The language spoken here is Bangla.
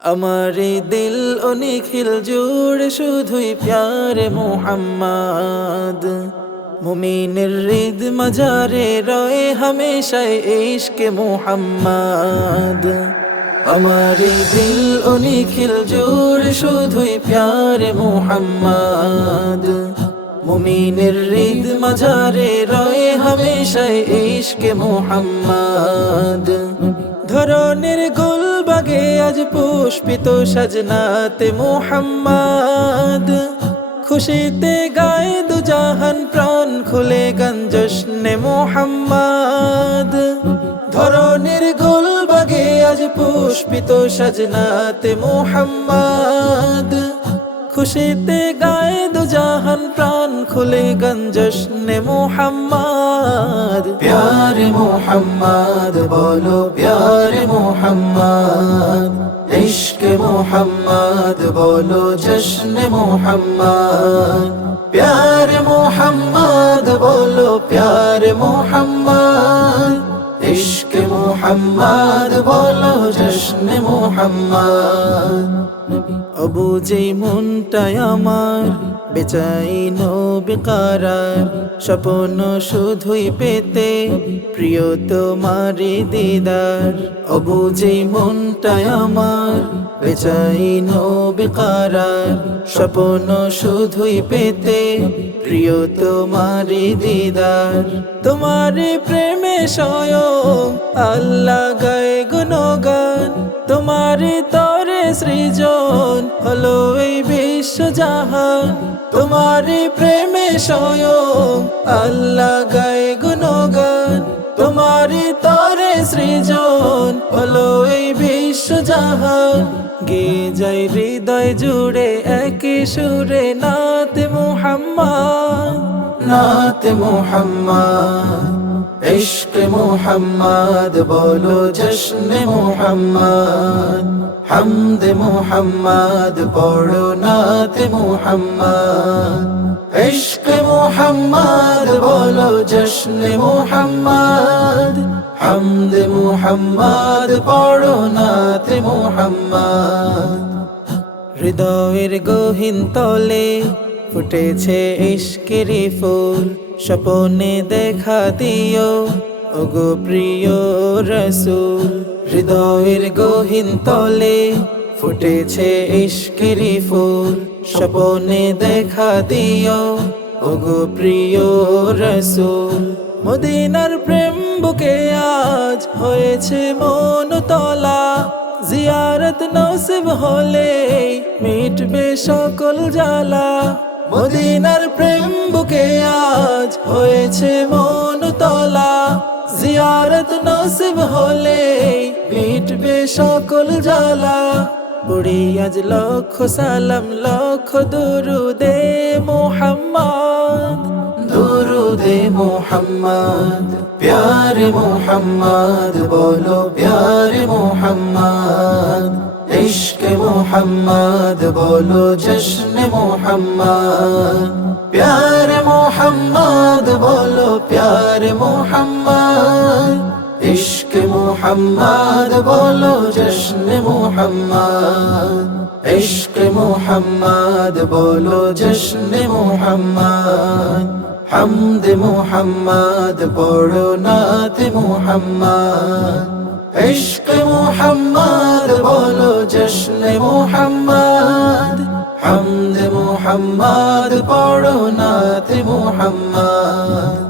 हमारे दिल ओ निखिल जुड़ शुधुई प्यारे मोहम्मद मुमीনের হৃদ মাঝারে রয়ে हमेशा इश्क मोहम्मद हमारे दिल ओ निखिल जुड़ शुधुई प्यारे मोहम्मद मुमीনের হৃদ মাঝারে রয়ে हमेशा इश्क मोहम्मद ধরনের গুলবাগে আজ পুষ্পিত সাজনাতে মুহাম্মদ খুশিতে গায়ে দু জাহান প্রাণ খুলে গান জশ্নে মুহাম্মদ ধরনের গুলবাগে আজ পুষ্পিত সাজনাতে মুহাম্মদ খুশিতে গায়ে দু জাহান প্রাণ খুলে গান জশ্নে মুহাম্মদ প্যারে মুহাম্মদ বলো প্যারে মুহাম্মদ ইশক মুহাম্মদ বলো জশ্নে মুহাম্মদ প্যারে মুহাম্মদ বলো প্যারে মুহাম্মদ ইশক মুহাম্মদ বলো জশ্নে মুহাম্মদ অবু যেই মনটাই আমার বেচাই নবী কারার স্বপ্ন শুধুই পেতে প্রিয় তোমারি দিদার অবু যেই মনটাই আমার বেচাই নবী কারার স্বপ্ন শুধুই পেতে প্রিয় তোমারি দিদার তোমারি প্রেমে স্বয়ং আল্লাহ গায়ে গুণগান তোমারি তরে সৃজন হলো এই বিশ্ব জাহান তোমারি প্রেমে স্বয়ং আল্লাহ গায়ে গুণগান তোমারি তরে সৃজন হলো এই বিশ্ব জাহান গে যায় হৃদয় জুড়ে একই সুরে নাতে মুহাম্মদ নাতে মুহাম্মদ इश्क मुहम्मद बोलो जश्न मुहम्मद हमद मुहम्मद पढ़ो नात मुहम्मद इश्क मुहम्मद बोलो जश्न मुहम्मद हमद मुहम्मद पढ़ो नात मुहम्मद হৃদয়ের গহীন তলে ফুটেছে ইশকেরি ফুল স্বপনে দেখা দিও ওগো প্রিয় রসূল হৃদয়ের গহীন তলে ফুটেছে ইশকেরি ফুল স্বপনে দেখা দিও ওগো প্রিয় রসূল মদিনার প্রেম বুকে আজ হয়েছে মনতলা জিয়ারত নসিব হলে মিটবে সকল জ্বালা মদিনার প্রেম বুকে আজ হয়েছে মনতলা জিয়ারত নসিব হলে মিটবে সকল জ্বালা পড়ি আজ লক্ষ সালাম লক্ষ দুরুদে মুহাম্মদ দুরুদে মুহাম্মদ প্যারে মুহাম্মদ বলো প্যারে মুহাম্মদ इश्क मुहम्मद बोलो जश्न मुहम्मद प्यारे मुहम्मद बोलो प्यारे मुहम्मद इश्क मुहम्मद बोलो जश्न मुहम्मद इश्क मुहम्मद बोलो जश्न मुहम्मद हमद मुहम्मद पढ़ो नात मुहम्मद इश्क मुहम्मद बोलो जश्न मुहम्मद हमद मुहम्मद पढ़ो नात मुहम्मद